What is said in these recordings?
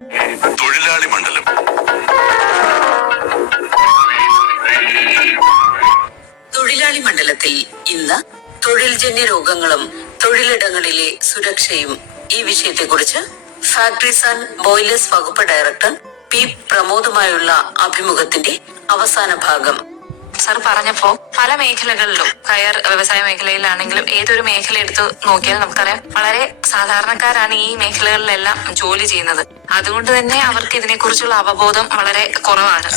തൊഴിലാളി മണ്ഡലം. തൊഴിലാളി മണ്ഡലത്തിൽ ഇന്ന് തൊഴിൽജന്യ രോഗങ്ങളും തൊഴിലിടങ്ങളിലെ സുരക്ഷയും ഈ വിഷയത്തെക്കുറിച്ച് ഫാക്ടറീസ് ആൻഡ് ബോയിലേഴ്സ് വകുപ്പ് ഡയറക്ടർ പി പ്രമോദുമായുള്ള അഭിമുഖത്തിന്റെ അവസാന ഭാഗം. സാർ പറഞ്ഞപ്പോ പല മേഖലകളിലും കയർ വ്യവസായ മേഖലയിലാണെങ്കിലും ഏതൊരു മേഖല എടുത്ത് നോക്കിയാൽ നമുക്കറിയാം വളരെ സാധാരണക്കാരാണ് ഈ മേഖലകളിലെല്ലാം ജോലി ചെയ്യുന്നത്. അതുകൊണ്ട് തന്നെ അവർക്ക് ഇതിനെക്കുറിച്ചുള്ള അവബോധം വളരെ കുറവാണ്.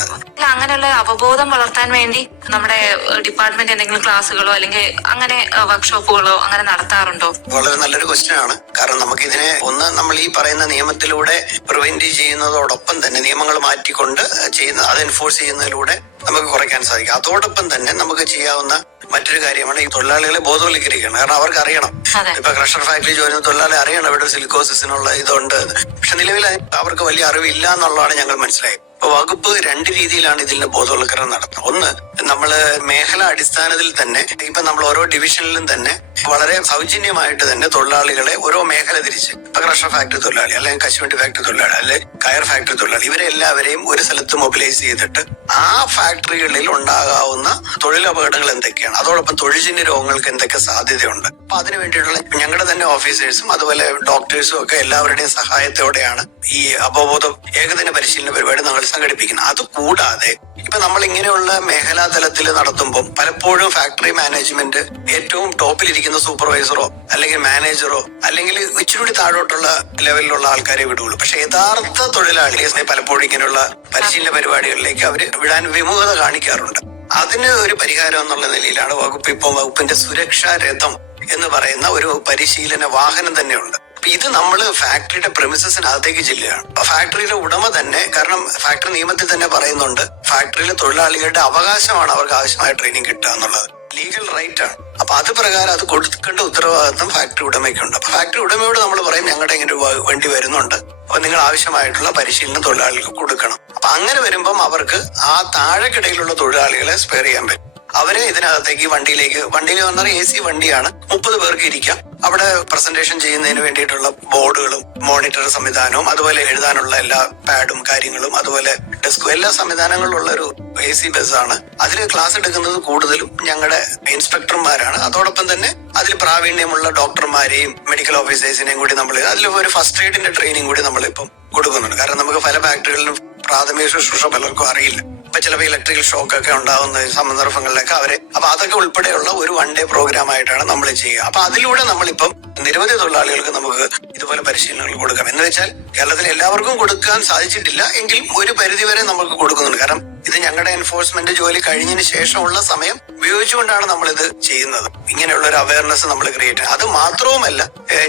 അങ്ങനെയുള്ള അവബോധം വളർത്താൻ വേണ്ടി നമ്മുടെ ഡിപ്പാർട്ട്മെന്റ് എന്തെങ്കിലും ക്ലാസ്സുകളോ അല്ലെങ്കിൽ അങ്ങനെ വർക്ക്ഷോപ്പുകളോ അങ്ങനെ നടത്താറുണ്ടോ? വളരെ നല്ലൊരു ക്വസ്റ്റ്യൻ ആണ്. കാരണം നമുക്ക് ഇതിനെ ഒന്ന് നമ്മൾ ഈ പറയുന്ന നിയമത്തിലൂടെ പ്രിവെന്റ് ചെയ്യുന്നതോടൊപ്പം തന്നെ നിയമങ്ങൾ മാറ്റിക്കൊണ്ട് ചെയ്യുന്ന അത് എൻഫോഴ്സ് ചെയ്യുന്നതിലൂടെ നമുക്ക് കുറയ്ക്കാൻ സാധിക്കും. അതോടൊപ്പം തന്നെ നമുക്ക് ചെയ്യാവുന്ന മറ്റൊരു കാര്യമാണ് ഈ തൊഴിലാളികളെ ബോധവൽക്കരിക്കണം. കാരണം അവർക്ക് അറിയണം, ഇപ്പൊ ക്രഷർ ഫാക്ടറി ജോലി തൊഴിലാളി അറിയണം ഇവിടെ സിലിക്കോസിസിനുള്ള ഇതുണ്ട്. പക്ഷെ നിലവിൽ അവർക്ക് വലിയ അറിവില്ല എന്നുള്ളതാണ് ഞങ്ങൾ മനസ്സിലായത്. ഇപ്പൊ വകുപ്പ് രണ്ട് രീതിയിലാണ് ഇതിന്റെ ബോധവൽക്കരണം നടത്തുന്നത്. ഒന്ന്, നമ്മള് മേഖല അടിസ്ഥാനത്തിൽ തന്നെ ഇപ്പൊ നമ്മൾ ഓരോ ഡിവിഷനിലും തന്നെ വളരെ സൗജന്യമായിട്ട് തന്നെ തൊഴിലാളികളെ ഓരോ മേഖല തിരിച്ച് ഇപ്പൊ ക്രഷർ ഫാക്ടറി തൊഴിലാളി അല്ലെങ്കിൽ കശുവണ്ടി ഫാക്ടറി തൊഴിലാളി അല്ലെങ്കിൽ കയർ ഫാക്ടറി തൊഴിലാളി ഇവരെ എല്ലാവരെയും ഒരു സ്ഥലത്ത് മൊബിലൈസ് ചെയ്തിട്ട് ആ ഫാക്ടറികളിൽ ഉണ്ടാകാവുന്ന തൊഴിലപകടങ്ങൾ എന്തൊക്കെയാണ്, അതോടൊപ്പം തൊഴിൽജന്യ രോഗങ്ങൾക്ക് എന്തൊക്കെ സാധ്യതയുണ്ട്, അപ്പൊ അതിനു വേണ്ടിയിട്ടുള്ള ഞങ്ങളുടെ തന്നെ ഓഫീസേഴ്സും അതുപോലെ ഡോക്ടേഴ്സും ഒക്കെ എല്ലാവരുടെയും സഹായത്തോടെയാണ് ഈ അവബോധം ഏകദിന പരിശീലന പരിപാടി നമ്മൾ സംഘടിപ്പിക്കുന്നത്. അതുകൂടാതെ ഇപ്പൊ നമ്മൾ ഇങ്ങനെയുള്ള മേഖലാ തലത്തിൽ നടത്തുമ്പോൾ പലപ്പോഴും ഫാക്ടറി മാനേജ്മെന്റ് ഏറ്റവും ടോപ്പിലിരിക്കുന്ന സൂപ്പർവൈസറോ അല്ലെങ്കിൽ മാനേജറോ അല്ലെങ്കിൽ ഇച്ചിരി താഴോട്ടുള്ള ലെവലിലുള്ള ആൾക്കാരെ വിടുകയുള്ളൂ. പക്ഷെ യഥാർത്ഥ തൊഴിലാളികളെ പലപ്പോഴും ഇങ്ങനെയുള്ള പരിശീലന പരിപാടികളിലേക്ക് അവര് വിടാൻ വിമുഖത കാണിക്കാറുണ്ട്. അതിന് ഒരു പരിഹാരം എന്നുള്ള നിലയിലാണ് വകുപ്പിന്റെ സുരക്ഷാ രഥം എന്ന് പറയുന്ന ഒരു പരിശീലന വാഹനം തന്നെയുണ്ട്. ഇത് നമ്മള് ഫാക്ടറിയുടെ പ്രിമിസസിനകത്തേക്ക് ചെല്ലുകയാണ്. ഫാക്ടറിയിലെ ഉടമ തന്നെ, കാരണം ഫാക്ടറി നിയമത്തിൽ തന്നെ പറയുന്നുണ്ട് ഫാക്ടറിയിലെ തൊഴിലാളികളുടെ അവകാശമാണ് അവർക്ക് ആവശ്യമായ ട്രെയിനിങ് കിട്ടുക എന്നുള്ളത്, ലീഗൽ റൈറ്റ് ആണ്. അപ്പൊ അത് പ്രകാരം അത് കൊടുക്കേണ്ട ഉത്തരവാദിത്വം ഫാക്ടറി ഉടമയ്ക്കുണ്ട്. അപ്പൊ ഫാക്ടറി ഉടമയോട് നമ്മൾ പറയും ഞങ്ങളുടെ ഇങ്ങനെ ഒരു വണ്ടി വരുന്നുണ്ട്, അപ്പൊ നിങ്ങൾ ആവശ്യമായിട്ടുള്ള പരിശീലനം തൊഴിലാളികൾക്ക് കൊടുക്കണം. അപ്പൊ അങ്ങനെ വരുമ്പം അവർക്ക് ആ താഴെക്കിടയിലുള്ള തൊഴിലാളികളെ സ്പെയർ ചെയ്യാൻ പറ്റും. അവരെ ഇതിനകത്തേക്ക് വണ്ടിയിൽ വന്നാൽ AC വണ്ടിയാണ്, 30 പേർക്ക് ഇരിക്കാം. അവിടെ പ്രസന്റേഷൻ ചെയ്യുന്നതിന് വേണ്ടിയിട്ടുള്ള ബോർഡുകളും മോണിറ്റർ സംവിധാനവും അതുപോലെ എഴുതാനുള്ള എല്ലാ പാഡും കാര്യങ്ങളും അതുപോലെ ഡെസ്കും എല്ലാ സംവിധാനങ്ങളും ഉള്ള ഒരു AC ബസ്സാണ്. അതിൽ ക്ലാസ് എടുക്കുന്നത് കൂടുതലും ഞങ്ങളുടെ ഇൻസ്പെക്ടർമാരാണ്. അതോടൊപ്പം തന്നെ അതിൽ പ്രാവീണ്യമുള്ള ഡോക്ടർമാരെയും മെഡിക്കൽ ഓഫീസേഴ്സിനെയും കൂടി നമ്മൾ അതിൽ ഒരു ഫസ്റ്റ് എയ്ഡിന്റെ ട്രെയിനിങ് കൂടി നമ്മളിപ്പം കൊടുക്കുന്നുണ്ട്. കാരണം നമുക്ക് പല ഫാക്ടറികളിലും പ്രാഥമിക ശുശ്രൂഷ പലർക്കും അറിയില്ല. ഇപ്പൊ ചിലപ്പോൾ ഇലക്ട്രിക്കൽ ഷോക്ക് ഒക്കെ ഉണ്ടാകുന്ന സന്ദർഭങ്ങളിലൊക്കെ അപ്പൊ അതൊക്കെ ഉൾപ്പെടെയുള്ള ഒരു വൺ ഡേ പ്രോഗ്രാം ആയിട്ടാണ് നമ്മൾ ചെയ്യുക. അപ്പൊ അതിലൂടെ നമ്മളിപ്പം നിരവധി തൊഴിലാളികൾക്ക് നമുക്ക് ഇതുപോലെ പരിശീലനങ്ങൾ കൊടുക്കാം. എന്ന് വെച്ചാൽ കേരളത്തിൽ എല്ലാവർക്കും കൊടുക്കാൻ സാധിച്ചിട്ടില്ല എങ്കിലും ഒരു പരിധിവരെ നമുക്ക് കൊടുക്കുന്നുണ്ട്. കാരണം ഇത് ഞങ്ങളുടെ എൻഫോഴ്സ്മെന്റ് ജോലി കഴിഞ്ഞതിന് ശേഷമുള്ള സമയം ഉപയോഗിച്ചുകൊണ്ടാണ് നമ്മളിത് ചെയ്യുന്നത്. ഇങ്ങനെയുള്ള ഒരു അവയർനെസ് നമ്മൾ ക്രിയേറ്റ് ചെയ്യുന്നത്. അത് മാത്രവുമല്ല,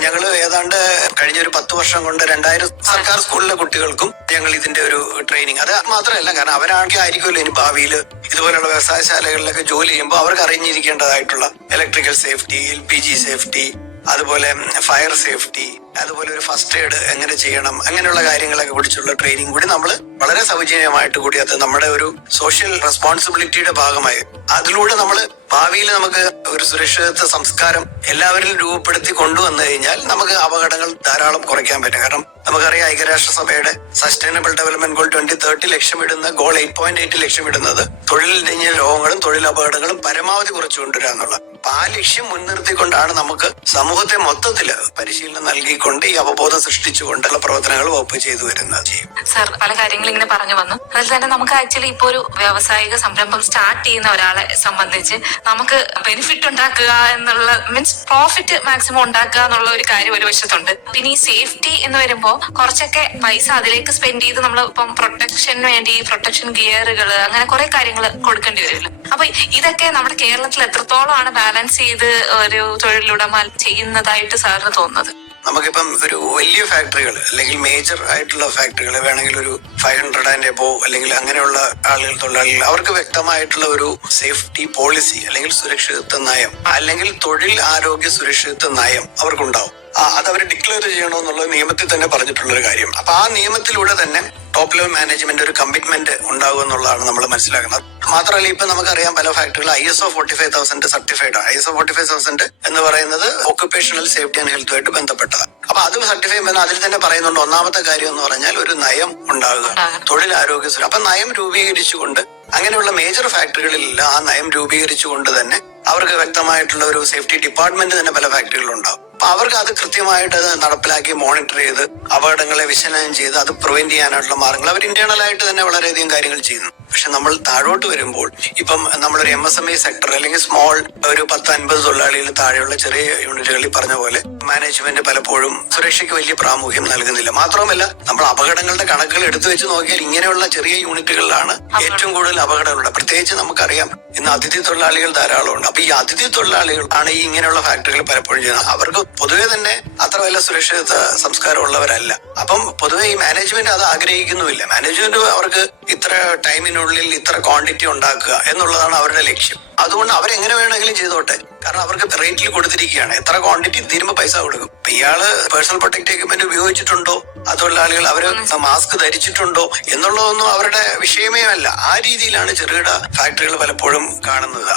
ഞങ്ങൾ ഏതാണ്ട് കഴിഞ്ഞ ഒരു 10 വർഷം കൊണ്ട് 2000 സർക്കാർ സ്കൂളിലെ കുട്ടികൾക്കും ഞങ്ങൾ ഇതിന്റെ ഒരു ട്രെയിനിങ്, അത് മാത്രമല്ല, കാരണം അവരായിരിക്കുമല്ലോ ഇനി ഭാവിയിൽ ഇതുപോലുള്ള വ്യവസായശാലകളിലൊക്കെ ജോലി ചെയ്യുമ്പോൾ അവർക്ക് അറിഞ്ഞിരിക്കേണ്ടതായിട്ടുള്ള ഇലക്ട്രിക്കൽ സേഫ്റ്റി, LPG സേഫ്റ്റി, അതുപോലെ ഫയർ സേഫ്റ്റി, അതുപോലെ ഒരു ഫസ്റ്റ് എയ്ഡ് എങ്ങനെ ചെയ്യണം, അങ്ങനെയുള്ള കാര്യങ്ങളൊക്കെ കുറിച്ചുള്ള ട്രെയിനിങ് കൂടി നമ്മൾ വളരെ സൗജന്യമായിട്ട് കൂടി അത് നമ്മുടെ ഒരു സോഷ്യൽ റെസ്പോൺസിബിലിറ്റിയുടെ ഭാഗമായി അതിലൂടെ നമ്മൾ ഭാവിയിൽ നമുക്ക് ഒരു സുരക്ഷിത സംസ്കാരം എല്ലാവരിലും രൂപപ്പെടുത്തി കൊണ്ടുവന്നു കഴിഞ്ഞാൽ നമുക്ക് അപകടങ്ങൾ ധാരാളം കുറയ്ക്കാൻ പറ്റും. കാരണം നമുക്കറിയാം ഐക്യരാഷ്ട്രസഭയുടെ സസ്റ്റൈനബിൾ ഡെവലപ്മെന്റ് ഗോൾ 2030 ലക്ഷ്യമിടുന്ന ഗോൾ 8.8 ലക്ഷ്യമിടുന്നത് തൊഴിലിന്റെ രോഗങ്ങളും തൊഴിലപകടങ്ങളും പരമാവധി കുറച്ചു കൊണ്ടുവരിക എന്നുള്ള. അപ്പൊ ആ ലക്ഷ്യം മുൻനിർത്തിക്കൊണ്ടാണ് നമുക്ക് സമൂഹത്തെ മൊത്തത്തില് പരിശീലനം നൽകിക്കൊണ്ട് ഈ അവബോധം സൃഷ്ടിച്ചുകൊണ്ടുള്ള പ്രവർത്തനങ്ങൾ വകുപ്പ് ചെയ്തു വരുന്നത് ചെയ്യും. സാർ പല കാര്യങ്ങൾ ഇങ്ങനെ പറഞ്ഞു വന്നു. അതിൽ തന്നെ നമുക്ക് ആക്ച്വലി ഇപ്പൊ ഒരു വ്യാവസായിക സംരംഭം സ്റ്റാർട്ട് ചെയ്യുന്ന ഒരാളെ സംബന്ധിച്ച് നമുക്ക് ബെനിഫിറ്റ് ഉണ്ടാക്കുക എന്നുള്ള മീൻസ് പ്രോഫിറ്റ് മാക്സിമം ഉണ്ടാക്കുക എന്നുള്ള ഒരു കാര്യം ഒരു വശത്തുണ്ട്. പിന്നെ ഈ സേഫ്റ്റി എന്ന് വരുമ്പോൾ കുറച്ചൊക്കെ പൈസ അതിലേക്ക് സ്പെൻഡ് ചെയ്ത് നമ്മൾ ഇപ്പം പ്രൊട്ടക്ഷന് വേണ്ടി പ്രൊട്ടക്ഷൻ ഗിയറുകൾ അങ്ങനെ കുറെ കാര്യങ്ങൾ കൊടുക്കേണ്ടി വരുമല്ലോ. അപ്പൊ ഇതൊക്കെ നമ്മുടെ കേരളത്തിൽ എത്രത്തോളമാണ് ബാലൻസ് ചെയ്ത് ഒരു തൊഴിലുടമ ചെയ്യുന്നതായിട്ട് സാറിന് തോന്നുന്നത്? നമുക്കിപ്പം ഒരു വലിയ ഫാക്ടറികൾ അല്ലെങ്കിൽ മേജർ ആയിട്ടുള്ള ഫാക്ടറികൾ വേണമെങ്കിൽ ഒരു 500 and above അല്ലെങ്കിൽ അങ്ങനെയുള്ള ആളുകൾ തൊഴിലാളികൾ അവർക്ക് വ്യക്തമായിട്ടുള്ള ഒരു സേഫ്റ്റി പോളിസി അല്ലെങ്കിൽ സുരക്ഷിതത്വ നയം അല്ലെങ്കിൽ തൊഴിൽ ആരോഗ്യ സുരക്ഷിതത്വ നയം അവർക്കുണ്ടാവും. അത് അവർ ഡിക്ലെയർ ചെയ്യണമെന്നുള്ള നിയമത്തിൽ തന്നെ പറഞ്ഞിട്ടുള്ള ഒരു കാര്യം. അപ്പൊ ആ നിയമത്തിലൂടെ തന്നെ ടോപ്പ് ലെവൽ മാനേജ്മെന്റ് ഒരു കമ്മിറ്റ്മെന്റ് ഉണ്ടാകും എന്നുള്ളതാണ് നമ്മൾ മനസ്സിലാക്കുന്നത്. മാത്രമല്ല ഇപ്പൊ നമുക്കറിയാം പല ഫാക്ടറികൾ ISO 45000 സർട്ടിഫൈഡ് ആണ്. ISO 45000 എന്ന് പറയുന്നത് ഒക്യുപേഷണൽ സേഫ്റ്റി ആൻഡ് ഹെൽത്തുമായിട്ട് ബന്ധപ്പെട്ടതാണ്. അപ്പൊ അത് സർട്ടിഫൈ ചെയ്യുമ്പോൾ അതിൽ തന്നെ പറയുന്നുണ്ട് ഒന്നാമത്തെ കാര്യം എന്ന് പറഞ്ഞാൽ ഒരു നയം ഉണ്ടാകുക, തൊഴിലാരോഗ്യ സുരക്ഷ. അപ്പൊ നയം രൂപീകരിച്ചുകൊണ്ട് അങ്ങനെയുള്ള മേജർ ഫാക്ടറികളിലെല്ലാം ആ നയം രൂപീകരിച്ചുകൊണ്ട് തന്നെ അവർക്ക് വ്യക്തമായിട്ടുള്ള ഒരു സേഫ്റ്റി ഡിപ്പാർട്ട്മെന്റ് തന്നെ പല ഫാക്ടറികളിലുണ്ടാവും. അപ്പൊ അവർക്ക് അത് കൃത്യമായിട്ട് അത് നടപ്പിലാക്കി മോണിറ്റർ ചെയ്ത് അപകടങ്ങളെ വിശകലനം ചെയ്ത് അത് പ്രിവെന്റ് ചെയ്യാനായിട്ടുള്ള മാർഗങ്ങൾ അവർ ഇന്റേണൽ ആയിട്ട് തന്നെ വളരെയധികം കാര്യങ്ങൾ ചെയ്യുന്നു. പക്ഷെ നമ്മൾ താഴോട്ട് വരുമ്പോൾ ഇപ്പം നമ്മളൊരു MSME സെക്ടർ അല്ലെങ്കിൽ സ്മോൾ ഒരു 10-50 തൊഴിലാളികൾ താഴെയുള്ള ചെറിയ യൂണിറ്റുകളിൽ പറഞ്ഞ പോലെ മാനേജ്മെന്റ് പലപ്പോഴും സുരക്ഷയ്ക്ക് വലിയ പ്രാമുഖ്യം നൽകുന്നില്ല. മാത്രമല്ല നമ്മൾ അപകടങ്ങളുടെ കണക്കുകൾ എടുത്തു വെച്ച് നോക്കിയാൽ ഇങ്ങനെയുള്ള ചെറിയ യൂണിറ്റുകളിലാണ് ഏറ്റവും കൂടുതൽ അപകടങ്ങളുള്ളത്. പ്രത്യേകിച്ച് നമുക്കറിയാം ഇന്ന് അതിഥി തൊഴിലാളികൾ ധാരാളമുണ്ട്. അപ്പൊ ഈ അതിഥി തൊഴിലാളികൾ ആണ് ഈ ഇങ്ങനെയുള്ള ഫാക്ടറികൾ പലപ്പോഴും ചെയ്യുന്നത്. അവർക്ക് പൊതുവെ തന്നെ അത്ര വലിയ സുരക്ഷിത സംസ്കാരം ഉള്ളവരല്ല. അപ്പം പൊതുവെ ഈ മാനേജ്മെന്റ് അത് ആഗ്രഹിക്കുന്നുമില്ല. മാനേജ്മെന്റ് അവർക്ക് ഇത്ര ടൈമിനുള്ളിൽ ഇത്ര ക്വാണ്ടിറ്റി ഉണ്ടാക്കുക എന്നുള്ളതാണ് അവരുടെ ലക്ഷ്യം. അതുകൊണ്ട് അവരെങ്ങനെ വേണമെങ്കിലും ചെയ്തോട്ടെ, കാരണം അവർക്ക് റേറ്റിൽ കൊടുത്തിരിക്കുകയാണ്. എത്ര ക്വാണ്ടിറ്റി തീരുമ്പോൾ പൈസ കൊടുക്കും. ഇയാള് പേഴ്സണൽ പ്രൊട്ടക്റ്റീവ് എക്യുപ്മെന്റ് ഉപയോഗിച്ചിട്ടുണ്ടോ, ആ തൊഴിലാളികൾ അവര് മാസ്ക് ധരിച്ചിട്ടുണ്ടോ എന്നുള്ളതൊന്നും അവരുടെ വിഷയമേ അല്ല. ആ രീതിയിലാണ് ചെറുകിട ഫാക്ടറികൾ പലപ്പോഴും കാണുന്നത്.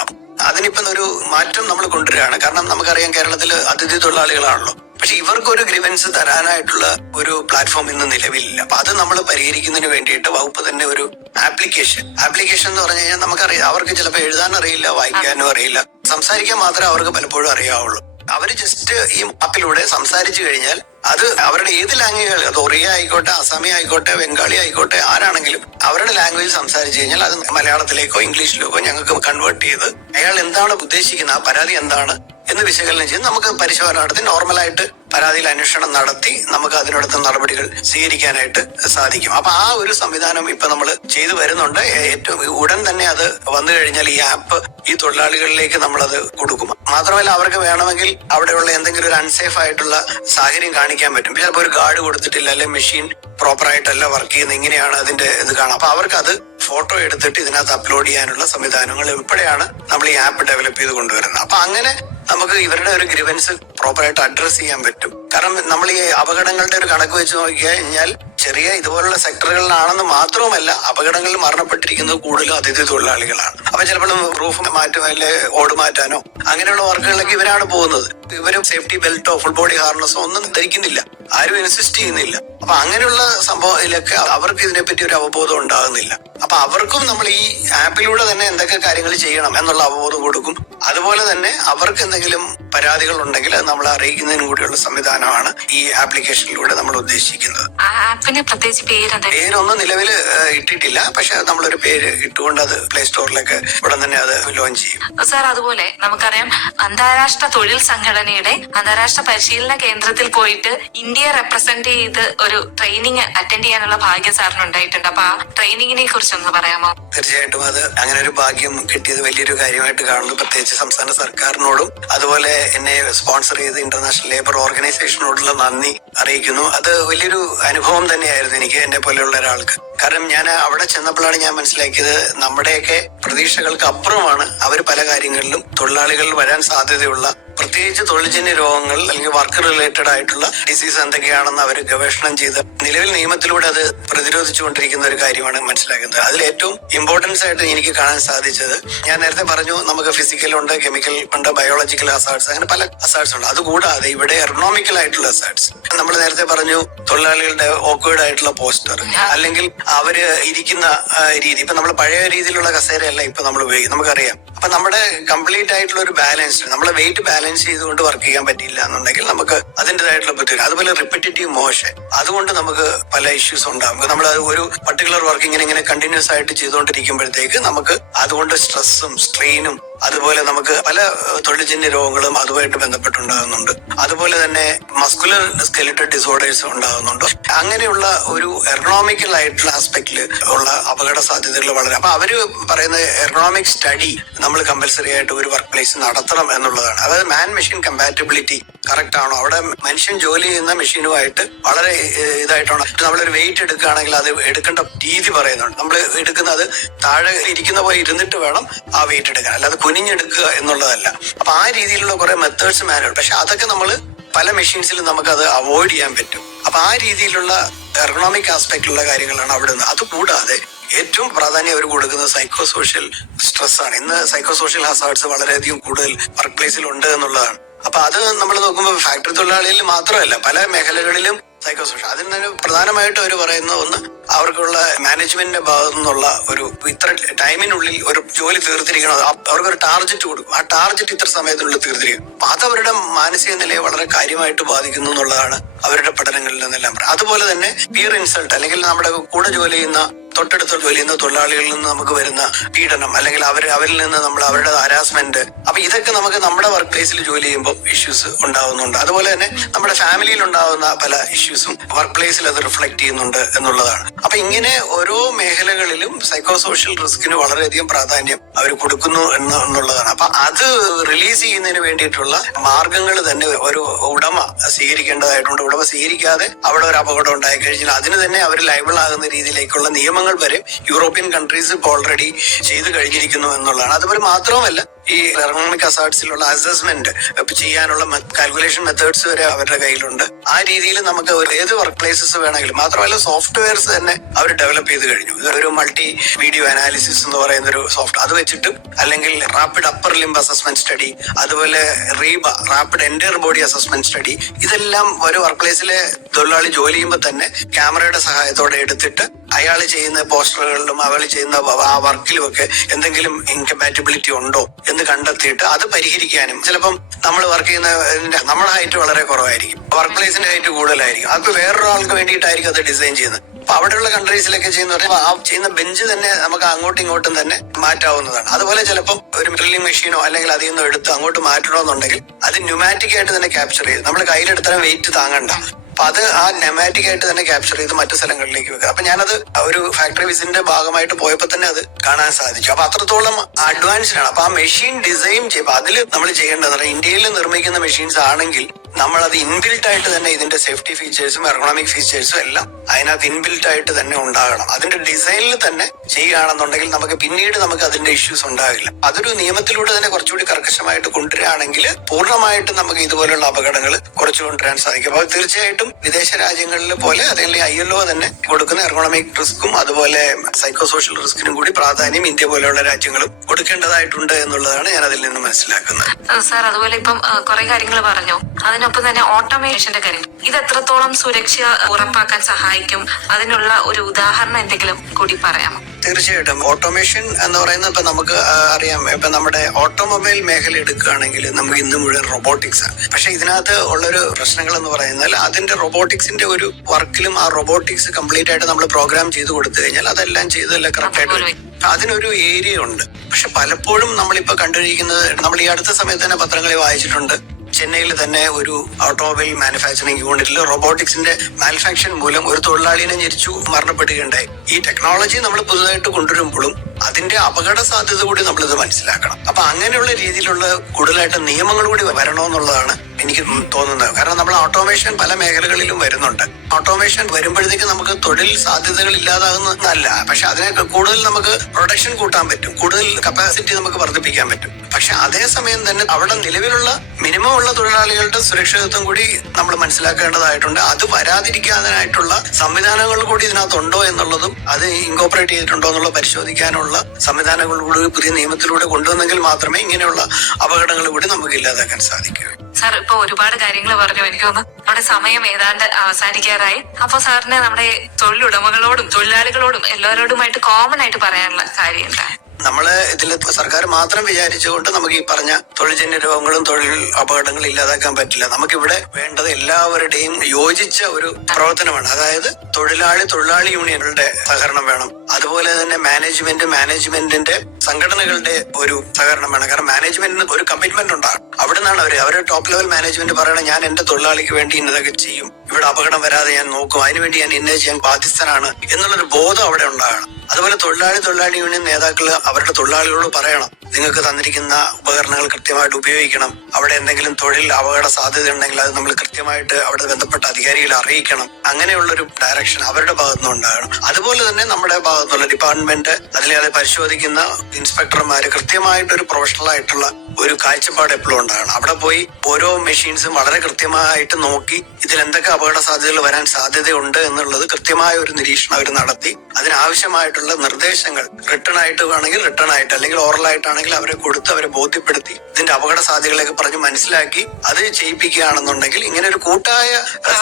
അതിനിപ്പം ഒരു മാറ്റം നമ്മൾ കൊണ്ടുവരികയാണ്. കാരണം നമുക്കറിയാം കേരളത്തിൽ അതിഥി തൊഴിലാളികളാണല്ലോ. പക്ഷെ ഇവർക്കൊരു ഗ്രീവൻസ് തരാനായിട്ടുള്ള ഒരു പ്ലാറ്റ്ഫോം ഇന്ന് നിലവിലില്ല. അപ്പൊ അത് നമ്മൾ പരിഹരിക്കുന്നതിന് വേണ്ടിയിട്ട് വകുപ്പ് തന്നെ ഒരു ആപ്ലിക്കേഷൻ എന്ന് പറഞ്ഞു കഴിഞ്ഞാൽ നമുക്കറിയാം അവർക്ക് ചിലപ്പോൾ എഴുതാൻ അറിയില്ല, വായിക്കാനും അറിയില്ല, സംസാരിക്കാൻ മാത്രമേ അവർക്ക് പലപ്പോഴും അറിയാവുള്ളൂ. അവര് ജസ്റ്റ് ഈ ആപ്പിലൂടെ സംസാരിച്ചു കഴിഞ്ഞാൽ അത് അവരുടെ ഏത് ലാംഗ്വേജ്, അത് ഒറിയ ആയിക്കോട്ടെ, അസാമി ആയിക്കോട്ടെ, ബംഗാളി ആയിക്കോട്ടെ, ആരാണെങ്കിലും അവരുടെ ലാംഗ്വേജ് സംസാരിച്ചു കഴിഞ്ഞാൽ അത് മലയാളത്തിലേക്കോ ഇംഗ്ലീഷിലേക്കോ ഞങ്ങൾക്ക് കൺവേർട്ട് ചെയ്ത് അയാൾ എന്താണ് ഉദ്ദേശിക്കുന്നത്, ആ പരാതി എന്താണ് എന്ന് വിശകലനം ചെയ്ത് നമുക്ക് പരിശോധന നടത്തി നോർമലായിട്ട് പരാതിയിൽ അന്വേഷണം നടത്തി നമുക്ക് അതിനടുത്ത നടപടികൾ സ്വീകരിക്കാനായിട്ട് സാധിക്കും. അപ്പൊ ആ ഒരു സംവിധാനം ഇപ്പൊ നമ്മൾ ചെയ്തു വരുന്നുണ്ട്. ഏറ്റവും ഉടൻ തന്നെ അത് വന്നു കഴിഞ്ഞാൽ ഈ ആപ്പ് ഈ തൊഴിലാളികളിലേക്ക് നമ്മളത് കൊടുക്കും. മാത്രമല്ല അവർക്ക് വേണമെങ്കിൽ അവിടെയുള്ള എന്തെങ്കിലും ഒരു അൺസേഫ് ആയിട്ടുള്ള സാഹചര്യം കാണിക്കാൻ പറ്റും. ചിലപ്പോൾ ഒരു ഗാർഡ് കൊടുത്തിട്ടില്ല, അല്ലെങ്കിൽ മെഷീൻ പ്രോപ്പർ ആയിട്ടല്ല വർക്ക് ചെയ്യുന്നത്, ഇങ്ങനെയാണ് അതിന്റെ ഇത് കാണാം. അപ്പൊ അവർക്ക് അത് ഫോട്ടോ എടുത്തിട്ട് ഇതിനകത്ത് അപ്ലോഡ് ചെയ്യാനുള്ള സംവിധാനങ്ങൾ ഉൾപ്പെടെയാണ് നമ്മൾ ഈ ആപ്പ് ഡെവലപ്പ് ചെയ്ത് കൊണ്ടുവരുന്നത്. അപ്പൊ അങ്ങനെ നമുക്ക് ഇവരുടെ ഒരു ഗ്രീവൻസ് പ്രോപ്പറായിട്ട് അഡ്രസ് ചെയ്യാൻ പറ്റും. കാരണം നമ്മൾ ഈ അപകടങ്ങളുടെ ഒരു കണക്ക് വെച്ച് നോക്കിക്കഴിഞ്ഞാൽ ചെറിയ ഇതുപോലുള്ള സെക്ടറുകളിലാണെന്ന് മാത്രവുമല്ല അപകടങ്ങളിൽ മരണപ്പെട്ടിരിക്കുന്നത് കൂടുതലും അതിഥി തൊഴിലാളികളാണ്. അപ്പൊ ചിലപ്പോൾ റൂഫ് മാറ്റാനോ അല്ലെ ഓട് മാറ്റാനോ അങ്ങനെയുള്ള വർക്കുകളിലേക്ക് ഇവരാണ് പോകുന്നത്. ഇവരും സേഫ്റ്റി ബെൽറ്റോ ഫുൾ ബോഡി ഹാർനസോ ഒന്നും ധരിക്കുന്നില്ല, ആരും ഇൻസിസ്റ്റ് ചെയ്യുന്നില്ല. അപ്പൊ അങ്ങനെയുള്ള സംഭവത്തിലൊക്കെ അവർക്ക് ഇതിനെപ്പറ്റി ഒരു അവബോധം ഉണ്ടാകുന്നില്ല. അപ്പൊ അവർക്കും നമ്മൾ ഈ ആപ്പിലൂടെ തന്നെ എന്തൊക്കെ കാര്യങ്ങൾ ചെയ്യണം എന്നുള്ള അവബോധം കൊടുക്കും. അതുപോലെ തന്നെ അവർക്ക് എന്തെങ്കിലും പരാതികൾ ഉണ്ടെങ്കിൽ അത് നമ്മളെ അറിയിക്കുന്നതിന് കൂടിയുള്ള സംവിധാനമാണ് ഈ ആപ്ലിക്കേഷനിലൂടെ നമ്മൾ ഉദ്ദേശിക്കുന്നത്. പേരൊന്നും നിലവിൽ ഇട്ടിട്ടില്ല, പക്ഷെ നമ്മളൊരു പേര് ഇട്ടുകൊണ്ട് അത് പ്ലേ സ്റ്റോറിലേക്ക് ഉടൻ തന്നെ അത് ലോഞ്ച് ചെയ്യും. സാർ, അതുപോലെ നമുക്കറിയാം അന്താരാഷ്ട്ര തൊഴിൽ സംഘടനയുടെ അന്താരാഷ്ട്ര പരിശീലന കേന്ദ്രത്തിൽ പോയിട്ട് ഇന്ത്യയെ റെപ്രസെന്റ് ചെയ്ത് ഒരു ട്രെയിനിങ് അറ്റൻഡ് ചെയ്യാനുള്ള ഭാഗ്യം സാറിന് ഉണ്ടായിട്ടുണ്ട്. അപ്പൊ ആ ട്രെയിനിങ്ങിനെ കുറിച്ചൊന്ന് പറയാമോ? തീർച്ചയായിട്ടും അത് അങ്ങനെ ഒരു ഭാഗ്യം കിട്ടിയത് വലിയൊരു കാര്യമായിട്ട് കാണുന്നു. പ്രത്യേകിച്ച് സംസ്ഥാന സർക്കാരിനോടും അതുപോലെ എന്നെ സ്പോൺസർ ചെയ്ത് ഇന്റർനാഷണൽ ലേബർ ഓർഗനൈസേഷനോടുള്ള നന്ദി അറിയിക്കുന്നു. അത് വലിയൊരു അനുഭവം തന്നെയായിരുന്നു എനിക്ക്, എന്നെ പോലെയുള്ള ഒരാൾക്ക്. കാരണം ഞാൻ അവിടെ ചെന്നപ്പോഴാണ് ഞാൻ മനസ്സിലാക്കിയത് നമ്മുടെയൊക്കെ പ്രതീക്ഷകൾക്ക് അപ്പുറമാണ് അവർ പല കാര്യങ്ങളിലും തൊഴിലാളികളിൽ വരാൻ സാധ്യതയുള്ള പ്രത്യേകിച്ച് തൊഴിൽജന്യ രോഗങ്ങൾ അല്ലെങ്കിൽ വർക്ക് റിലേറ്റഡ് ആയിട്ടുള്ള ഡിസീസ് എന്തൊക്കെയാണെന്ന് അവർ ഗവേഷണം ചെയ്ത് നിലവിൽ നിയമത്തിലൂടെ അത് പ്രതിരോധിച്ചുകൊണ്ടിരിക്കുന്ന ഒരു കാര്യമാണ് മനസ്സിലാക്കുന്നത്. അതിൽ ഏറ്റവും ഇമ്പോർട്ടൻസ് ആയിട്ട് എനിക്ക് കാണാൻ സാധിച്ചത്, ഞാൻ നേരത്തെ പറഞ്ഞു നമുക്ക് ഫിസിക്കൽ ഉണ്ട്, കെമിക്കൽ ഉണ്ട്, ബയോളജിക്കൽ അസാർട്സ്, അങ്ങനെ പല അസാർട്സ് ഉണ്ട്. അതുകൂടാതെ ഇവിടെ എർണോമിക്കൽ ആയിട്ടുള്ള അസാർട്സ്. നമ്മൾ നേരത്തെ പറഞ്ഞു തൊഴിലാളികളുടെ ഓക്വേർഡ് ആയിട്ടുള്ള പോസ്റ്റർ, അല്ലെങ്കിൽ അവര് ഇരിക്കുന്ന രീതി. ഇപ്പൊ നമ്മൾ പഴയ രീതിയിലുള്ള കസേരയല്ല ഇപ്പൊ നമ്മൾ ഉപയോഗിക്കും, നമുക്കറിയാം. അപ്പൊ നമ്മുടെ കംപ്ലീറ്റ് ആയിട്ടുള്ള ഒരു ബാലൻസ്, നമ്മളെ വെയിറ്റ് ബാലൻസ് ചെയ്തുകൊണ്ട് വർക്ക് ചെയ്യാൻ പറ്റില്ല എന്നുണ്ടെങ്കിൽ നമുക്ക് അതിൻ്റെതായിട്ടുള്ള ബുദ്ധിമുട്ട്. അതുപോലെ റിപ്പറ്റേറ്റീവ് മോഷൻ, അതുകൊണ്ട് നമുക്ക് പല ഇഷ്യൂസ് ഉണ്ടാകും. നമ്മൾ ഒരു പർട്ടിക്കുലർ വർക്ക് ഇങ്ങനെ കണ്ടിന്യൂസ് ആയിട്ട് ചെയ്തുകൊണ്ടിരിക്കുമ്പോഴത്തേക്ക് നമുക്ക് അതുകൊണ്ട് സ്ട്രെസ്സും സ്ട്രെയിനും അതുപോലെ നമുക്ക് പല തൊഴിൽജന്യ രോഗങ്ങളും അതുമായിട്ട് ബന്ധപ്പെട്ടുണ്ടാകുന്നുണ്ട്. അതുപോലെ തന്നെ മസ്കുലർ സ്കെലിറ്റൽ ഡിസോർഡേഴ്സ് ഉണ്ടാകുന്നുണ്ട്. അങ്ങനെയുള്ള ഒരു എർണോമിക്കൽ ആയിട്ടുള്ള ആസ്പെക്റ്റിൽ ഉള്ള അപകട സാധ്യതകൾ വളരെ. അപ്പൊ അവര് പറയുന്ന എർണോമിക് സ്റ്റഡി നമ്മൾ കമ്പൽസറി ആയിട്ട് ഒരു വർക്ക് പ്ലേസ് നടത്തണം എന്നുള്ളതാണ്. അതായത് മാൻ മെഷീൻ കമ്പാറ്റബിലിറ്റി കറക്റ്റ് ആണോ, അവിടെ മനുഷ്യൻ ജോലി ചെയ്യുന്ന മെഷീനുമായിട്ട് വളരെ ഇതായിട്ടാണ്. നമ്മളൊരു വെയിറ്റ് എടുക്കുകയാണെങ്കിൽ അത് എടുക്കേണ്ട രീതി പറയുന്നുണ്ട്. നമ്മൾ എടുക്കുന്നത് താഴെ ഇരിക്കുന്ന പോലെ ഇരുന്നിട്ട് വേണം ആ വെയിറ്റ് എടുക്കാൻ, അല്ലാതെ കുനിഞ്ഞെടുക്കുക എന്നുള്ളതല്ല. അപ്പൊ ആ രീതിയിലുള്ള കുറെ മെത്തേഡ്സ് മാനുവൽ. പക്ഷെ അതൊക്കെ നമ്മൾ പല മെഷീൻസിലും നമുക്കത് അവോയ്ഡ് ചെയ്യാൻ പറ്റും. അപ്പൊ ആ രീതിയിലുള്ള എർഗണോമിക് ആസ്പെക്റ്റിലുള്ള കാര്യങ്ങളാണ് അവിടെ നിന്ന്. അതുകൂടാതെ ഏറ്റവും പ്രാധാന്യം അവർ കൊടുക്കുന്നത് സൈക്കോ സോഷ്യൽ സ്ട്രെസ് ആണ്. ഇന്ന് സൈക്കോ സോഷ്യൽ ഹസാർഡ്സ് വളരെയധികം കൂടുതൽ വർക്ക് പ്ലേസിൽ ഉണ്ട് എന്നുള്ളതാണ്. അപ്പൊ അത് നമ്മൾ നോക്കുമ്പോൾ ഫാക്ടറി തൊഴിലാളികളിൽ മാത്രമല്ല, പല മേഖലകളിലും സൈക്കോ സോഷ്യൽ. അതിൽ നിന്ന് പ്രധാനമായിട്ട് അവർ പറയുന്ന ഒന്ന്, അവർക്കുള്ള മാനേജ്മെന്റിന്റെ ഭാഗത്തു നിന്നുള്ള ഒരു ഇത്ര ടൈമിനുള്ളിൽ ഒരു ജോലി തീർത്തിരിക്കണം, അവർക്കൊരു ടാർജറ്റ് കൊടുക്കും. ആ ടാർജറ്റ് ഇത്ര സമയത്തിനുള്ളിൽ തീർത്തിരിക്കും. അപ്പൊ അത് അവരുടെ മാനസിക നിലയെ വളരെ കാര്യമായിട്ട് ബാധിക്കുന്നു എന്നുള്ളതാണ് അവരുടെ പഠനങ്ങളിൽ നിന്നെല്ലാം പറയുന്നത്. അതുപോലെ തന്നെ പിയർ ഇൻസൾട്ട്, അല്ലെങ്കിൽ നമ്മുടെ കൂടെ ജോലി ചെയ്യുന്ന തൊട്ടടുത്ത ജോലി ചെയ്യുന്ന തൊഴിലാളികളിൽ നിന്ന് നമുക്ക് വരുന്ന പീഡനം, അല്ലെങ്കിൽ അവരിൽ നിന്ന് നമ്മൾ അവരുടെ ഹരാസ്മെന്റ്, അപ്പൊ ഇതൊക്കെ നമുക്ക് നമ്മുടെ വർക്ക് പ്ലേസിൽ ജോലി ചെയ്യുമ്പോൾ ഇഷ്യൂസ് ഉണ്ടാവുന്നുണ്ട്. അതുപോലെ തന്നെ നമ്മുടെ ഫാമിലിയിൽ ഉണ്ടാവുന്ന പല ഇഷ്യൂസും വർക്ക് പ്ലേസിൽ അത് റിഫ്ലക്ട് ചെയ്യുന്നുണ്ട് എന്നുള്ളതാണ്. അപ്പൊ ഇങ്ങനെ ഓരോ മേഖലകളിലും സൈക്കോ സോഷ്യൽ റിസ്കിന് വളരെയധികം പ്രാധാന്യം അവർ കൊടുക്കുന്നു എന്നുള്ളതാണ്. അപ്പൊ അത് റിലീസ് ചെയ്യുന്നതിന് വേണ്ടിയിട്ടുള്ള മാർഗങ്ങൾ തന്നെ ഒരു ഉടമ സ്വീകരിക്കേണ്ടതായിട്ടുണ്ട്. ഉടമ സ്വീകരിക്കാതെ അവിടെ ഒരു അപകടം ഉണ്ടായി കഴിഞ്ഞാൽ അതിന് തന്നെ അവർ ലയബിൾ ആകുന്ന രീതിയിലേക്കുള്ള നിയമങ്ങൾ വരെ യൂറോപ്യൻ കൺട്രീസ് ഇപ്പോൾ ഓൾറെഡി ചെയ്തു കഴിഞ്ഞിരിക്കുന്നു എന്നുള്ളതാണ്. അതുപോലെ മാത്രവുമല്ല, ഈ എർഗണോമിക് ഹസാർഡ്സിലുള്ള അസസ്മെന്റ് ചെയ്യാനുള്ള കാൽക്കുലേഷൻ മെത്തേഡ്സ് വരെ അവരുടെ കയ്യിലുണ്ട്. ആ രീതിയിൽ നമുക്ക് ഏത് വർക്ക് പ്ലേസസ് വേണമെങ്കിലും, മാത്രമല്ല സോഫ്റ്റ്വെയർസ് തന്നെ അവർ ഡെവലപ്പ് ചെയ്ത് കഴിഞ്ഞു. ഒരു മൾട്ടി വീഡിയോ അനാലിസിസ് എന്ന് പറയുന്ന ഒരു സോഫ്റ്റ്, അത് വെച്ചിട്ടും, അല്ലെങ്കിൽ rapid upper limb assessment study, അതുപോലെ REBA rapid entire body assessment study, ഇതെല്ലാം ഒരു വർക്ക് പ്ലേസിലെ തൊഴിലാളി ജോലി ചെയ്യുമ്പോൾ തന്നെ ക്യാമറയുടെ സഹായത്തോടെ എടുത്തിട്ട് അയാൾ ചെയ്യുന്ന പോസ്റ്ററുകളിലും അവൾ ചെയ്യുന്ന ആ വർക്കിലും ഒക്കെ എന്തെങ്കിലും ഇൻകമ്പാറ്റബിലിറ്റി ഉണ്ടോ എന്ന് കണ്ടെത്തിയിട്ട് അത് പരിഹരിക്കാനും, ചിലപ്പം നമ്മൾ വർക്ക് ചെയ്യുന്ന നമ്മുടെ ഹൈറ്റ് വളരെ കുറവായിരിക്കും, വർക്ക് പ്ലേസിന്റെ ഹൈറ്റ് കൂടുതലായിരിക്കും, അത് വേറൊരാൾക്ക് വേണ്ടിയിട്ടായിരിക്കും അത് ഡിസൈൻ ചെയ്യുന്നത്. അപ്പൊ അവിടെയുള്ള കൺട്രീസിലൊക്കെ ചെയ്യുന്ന ആ ചെയ്യുന്ന ബെഞ്ച് തന്നെ നമുക്ക് അങ്ങോട്ടും ഇങ്ങോട്ടും തന്നെ മാറ്റാവുന്നതാണ്. അതുപോലെ ചിലപ്പം ഒരു ഡ്രില്ലിംഗ് മെഷീനോ അല്ലെങ്കിൽ അതിൽ നിന്ന് എടുത്ത് അങ്ങോട്ട് മാറ്റണമെന്നുണ്ടെങ്കിൽ അത് ന്യൂമാറ്റിക് ആയിട്ട് തന്നെ ക്യാപ്ചർ ചെയ്ത് നമ്മൾ കയ്യിലെടുത്താലും വെയിറ്റ് താങ്ങണ്ട. അപ്പൊ അത് ആ ന്യൂമാറ്റിക് ആയിട്ട് തന്നെ ക്യാപ്ചർ ചെയ്ത് മറ്റു സ്ഥലങ്ങളിലേക്ക് വെക്കുക. അപ്പൊ ഞാനത് ഒരു ഫാക്ടറി വിസിറ്റിന്റെ ഭാഗമായിട്ട് പോയപ്പോൾ തന്നെ അത് കാണാൻ സാധിച്ചു. അപ്പൊ അത്രത്തോളം അഡ്വാൻസ്ഡ് ആണ്. അപ്പൊ ആ മെഷീൻ ഡിസൈൻ ചെയ്യുമ്പോൾ അതിൽ നമ്മൾ ചെയ്യേണ്ടത്, ഇന്ത്യയിൽ നിർമ്മിക്കുന്ന മെഷീൻസ് ആണെങ്കിൽ നമ്മൾ അത് ഇൻബിൽട്ട് ആയിട്ട് തന്നെ ഇതിന്റെ സേഫ്റ്റി ഫീച്ചേഴ്സും എർഗണോമിക് ഫീച്ചേഴ്സും എല്ലാം അതിനകത്ത് ഇൻബിൽട്ട് ആയിട്ട് തന്നെ ഉണ്ടാകണം. അതിന്റെ ഡിസൈനിൽ തന്നെ ചെയ്യുകയാണെന്നുണ്ടെങ്കിൽ നമുക്ക് പിന്നീട് നമുക്ക് അതിന്റെ ഇഷ്യൂസ് ഉണ്ടാകില്ല. അതൊരു നിയമത്തിലൂടെ തന്നെ കുറച്ചുകൂടി കർക്കശമായിട്ട് കൊണ്ടുവരികയാണെങ്കിൽ പൂർണ്ണമായിട്ട് നമുക്ക് ഇതുപോലുള്ള അപകടങ്ങൾ കുറച്ചു കൊണ്ടുവരാൻ സാധിക്കും. അപ്പോൾ തീർച്ചയായിട്ടും വിദേശ രാജ്യങ്ങളിൽ പോലെ അല്ലെങ്കിൽ ILO തന്നെ കൊടുക്കുന്ന എർഗണോമിക് റിസ്ക്കും അതുപോലെ സൈക്കോ സോഷ്യൽ റിസ്കിനും കൂടി പ്രാധാന്യം ഇന്ത്യ പോലെയുള്ള രാജ്യങ്ങളും കൊടുക്കേണ്ടതായിട്ടുണ്ട് എന്നുള്ളതാണ് ഞാൻ അതിൽ നിന്ന് മനസ്സിലാക്കുന്നത്. സാർ, അതുപോലെ ഇപ്പം കുറെ കാര്യങ്ങൾ പറഞ്ഞു, അതിനൊപ്പം തന്നെ ഓട്ടോമേഷന്റെ കാര്യം, ഇത് എത്രത്തോളം സുരക്ഷ ഉറപ്പാക്കാൻ സഹായിക്കും? അതിനുള്ള ഒരു ഉദാഹരണം എന്തെങ്കിലും കൂടി പറയാമോ? തീർച്ചയായിട്ടും. ഓട്ടോമേഷൻ എന്ന് പറയുന്നത് ഇപ്പൊ നമുക്ക് അറിയാം, ഇപ്പൊ നമ്മുടെ ഓട്ടോമൊബൈൽ മേഖല എടുക്കുകയാണെങ്കിൽ നമുക്ക് ഇന്ന് മുഴുവൻ റോബോട്ടിക്സ് ആണ്. പക്ഷെ ഇതിനകത്ത് ഉള്ളൊരു പ്രശ്നങ്ങൾ എന്ന് പറയുന്നത് അതിന്റെ റോബോട്ടിക്സിന്റെ ഒരു വർക്കിലും ആ റോബോട്ടിക്സ് കംപ്ലീറ്റ് ആയിട്ട് നമ്മൾ പ്രോഗ്രാം ചെയ്ത് കൊടുത്തു കഴിഞ്ഞാൽ അതെല്ലാം ചെയ്തതെല്ലാം കറക്റ്റ് ആയിട്ട് അതിനൊരു ഏരിയ ഉണ്ട്. പക്ഷെ പലപ്പോഴും നമ്മളിപ്പോ കണ്ടിരിക്കുന്നത്, നമ്മൾ ഈ അടുത്ത സമയത്ത് തന്നെ പത്രങ്ങളിൽ വായിച്ചിട്ടുണ്ട്, ചെന്നൈയിൽ തന്നെ ഒരു ഓട്ടോമൊബൈൽ മാനുഫാക്ചറിംഗ് യൂണിറ്റിൽ റോബോട്ടിക്സിന്റെ മാനുഫാക്ചർ മൂലം ഒരു തൊഴിലാളിനെ ഞെരിച്ചു മരണപ്പെടുകയുണ്ടായി. ഈ ടെക്നോളജി നമ്മൾ പുതുതായിട്ട് കൊണ്ടുവരുമ്പോഴും അതിന്റെ അപകട സാധ്യത കൂടി നമ്മളിത് മനസ്സിലാക്കണം. അപ്പൊ അങ്ങനെയുള്ള രീതിയിലുള്ള കൂടുതലായിട്ട് നിയമങ്ങൾ കൂടി വരണമെന്നുള്ളതാണ് എനിക്ക് തോന്നുന്നത്. കാരണം നമ്മൾ ഓട്ടോമേഷൻ പല മേഖലകളിലും വരുന്നുണ്ട്. ഓട്ടോമേഷൻ വരുമ്പോഴത്തേക്ക് നമുക്ക് തൊഴിൽ സാധ്യതകൾ ഇല്ലാതാകുന്നതല്ല, പക്ഷെ അതിനെ കൂടുതൽ നമുക്ക് പ്രൊഡക്ഷൻ കൂട്ടാൻ പറ്റും, കൂടുതൽ കപ്പാസിറ്റി നമുക്ക് വർദ്ധിപ്പിക്കാൻ പറ്റും. പക്ഷെ അതേസമയം തന്നെ അവിടെ നിലവിലുള്ള മിനിമം ഉള്ള തൊഴിലാളികളുടെ സുരക്ഷിതത്വം കൂടി നമ്മൾ മനസ്സിലാക്കേണ്ടതായിട്ടുണ്ട്. അത് വരാതിരിക്കാനായിട്ടുള്ള സംവിധാനങ്ങൾ കൂടി ഇതിനകത്തുണ്ടോ എന്നുള്ളതും അത് ഇൻകോപ്പറേറ്റ് ചെയ്തിട്ടുണ്ടോ എന്നുള്ള പരിശോധിക്കാനുള്ള സംവിധാനങ്ങളിലൂടെ പുതിയ നിയമത്തിലൂടെ കൊണ്ടുവന്നെങ്കിൽ മാത്രമേ ഇങ്ങനെയുള്ള അപകടങ്ങൾ കൂടി നമുക്ക് ഇല്ലാതാക്കാൻ സാധിക്കൂ. സാർ, ഇപ്പൊ ഒരുപാട് കാര്യങ്ങൾ പറഞ്ഞു. എനിക്ക് തോന്നുന്നു നമ്മുടെ സമയം ഏതാണ്ട് അവസാനിക്കാറായി. അപ്പൊ സാറിന് നമ്മുടെ തൊഴിലുടമകളോടും തൊഴിലാളികളോടും എല്ലാവരോടുമായിട്ട് കോമൺ ആയിട്ട് പറയാനുള്ള കാര്യം എന്താ? നമ്മള് ഇതിൽ സർക്കാർ മാത്രം വിചാരിച്ചുകൊണ്ട് നമുക്ക് ഈ പറഞ്ഞ തൊഴിൽജന്യ രോഗങ്ങളും തൊഴിൽ അപകടങ്ങളും ഇല്ലാതാക്കാൻ പറ്റില്ല. നമുക്കിവിടെ വേണ്ടത് എല്ലാവരുടെയും യോജിച്ച ഒരു പ്രവർത്തനമാണ്. അതായത് തൊഴിലാളി യൂണിയനുകളുടെ സഹകരണം വേണം. അതുപോലെ തന്നെ മാനേജ്മെന്റിന്റെ സംഘടനകളുടെ ഒരു സഹകരണം വേണം. കാരണം മാനേജ്മെന്റിന് ഒരു കമ്മിറ്റ്മെന്റ് ഉണ്ടാകും. അവിടെ നിന്നാണ് അവരുടെ ടോപ്പ് ലെവൽ മാനേജ്മെന്റ് പറയണം, ഞാൻ എന്റെ തൊഴിലാളിക്ക് വേണ്ടി ഇന്നതൊക്കെ ചെയ്യും, ഇവിടെ അപകടം വരാതെ ഞാൻ നോക്കും, അതിനുവേണ്ടി ഞാൻ ഇന്നത് ചെയ്യാൻ ബാധ്യസ്ഥനാണ് എന്നുള്ളൊരു ബോധം അവിടെ ഉണ്ടാകണം. അതുപോലെ തൊഴിലാളി യൂണിയൻ നേതാക്കൾ അവരുടെ തൊഴിലാളികളോട് പറയണം, നിങ്ങൾക്ക് തന്നിരിക്കുന്ന ഉപകരണങ്ങൾ കൃത്യമായിട്ട് ഉപയോഗിക്കണം. അവിടെ എന്തെങ്കിലും തൊഴിൽ അപകട സാധ്യത ഉണ്ടെങ്കിൽ അത് നമ്മൾ കൃത്യമായിട്ട് അവിടെ ബന്ധപ്പെട്ട അധികാരികളെ അറിയിക്കണം. അങ്ങനെയുള്ളൊരു ഡയറക്ഷൻ അവരുടെ ഭാഗത്തുനിന്ന് ഉണ്ടാകണം. അതുപോലെ തന്നെ നമ്മുടെ ഭാഗത്തുനിന്നുള്ള ഡിപ്പാർട്ട്മെന്റ് അതിലെ പരിശോധിക്കുന്ന ഇൻസ്പെക്ടർമാര് കൃത്യമായിട്ടൊരു പ്രൊഫഷണൽ ആയിട്ടുള്ള ഒരു കാഴ്ചപ്പാട് എപ്പോഴും ഉണ്ടാകണം. അവിടെ പോയി ഓരോ മെഷീൻസും വളരെ കൃത്യമായിട്ട് നോക്കി ഇതിൽ എന്തൊക്കെ അപകട സാധ്യതകൾ വരാൻ സാധ്യതയുണ്ട് എന്നുള്ളത് കൃത്യമായ ഒരു നിരീക്ഷണം അവർ നടത്തി അതിനാവശ്യമായിട്ടുള്ള നിർദ്ദേശങ്ങൾ റിട്ടേൺ ആയിട്ട് വേണമെങ്കിൽ റിട്ടേൺ ആയിട്ട് അല്ലെങ്കിൽ ഓറൽ ആയിട്ടാണെങ്കിൽ അവരെ കൊടുത്ത് അവരെ ബോധ്യപ്പെടുത്തി ഇതിന്റെ അപകട സാധ്യതകളൊക്കെ പറഞ്ഞ് മനസ്സിലാക്കി അത് ചെയ്യിപ്പിക്കുകയാണെന്നുണ്ടെങ്കിൽ ഇങ്ങനെ ഒരു കൂട്ടായ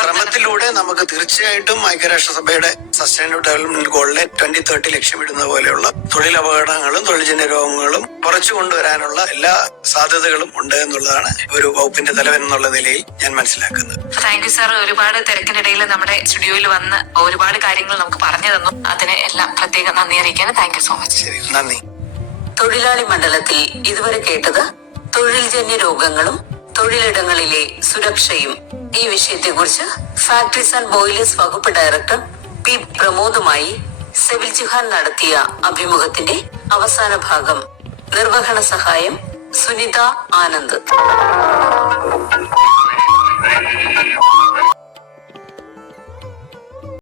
ശ്രമത്തിലൂടെ നമുക്ക് തീർച്ചയായിട്ടും ഐക്യരാഷ്ട്രസഭയുടെ സസ്റ്റൈനബിൾ ഡെവലപ്മെന്റ് ഗോളിലെ 2030 ലക്ഷ്യമിടുന്ന പോലെയുള്ള തൊഴിൽ അപകടങ്ങളും തൊഴിൽജന്യ രോഗങ്ങളും കുറച്ചു കൊണ്ടുവരാനുള്ള എല്ലാ സാധ്യതകളും ഉണ്ട് എന്നുള്ളതാണ് ഒരു വകുപ്പിന്റെ തലവൻ എന്നുള്ള നിലയിൽ ഞാൻ മനസ്സിലാക്കുന്നത്. Thank you sir. ഒരുപാട് തിരക്കിനിടയിൽ നമ്മുടെ സ്റ്റുഡിയോയിൽ വന്ന് ഒരുപാട് കാര്യങ്ങൾ നമുക്ക് പറഞ്ഞു തന്നു. അതിന് എല്ലാം പ്രത്യേകം നന്ദി അറിയിക്കാൻ താങ്ക് യു സോ മച്ച്. ശരി, നന്ദി. തൊഴിലാളി മണ്ഡലത്തിൽ ഇതുവരെ കേട്ടത് തൊഴിൽജന്യ രോഗങ്ങളും തൊഴിലിടങ്ങളിലെ സുരക്ഷയും. ഈ വിഷയത്തെക്കുറിച്ച് ഫാക്ടറീസ് ആൻഡ് ബോയിലേഴ്സ് വകുപ്പ് ഡയറക്ടർ പി പ്രമോദുമായി സെവിൽ ജുഹാൻ നടത്തിയ അഭിമുഖത്തിന്റെ അവസാന ഭാഗം. നിർവഹണ സഹായം സുനിത ആനന്ദ്.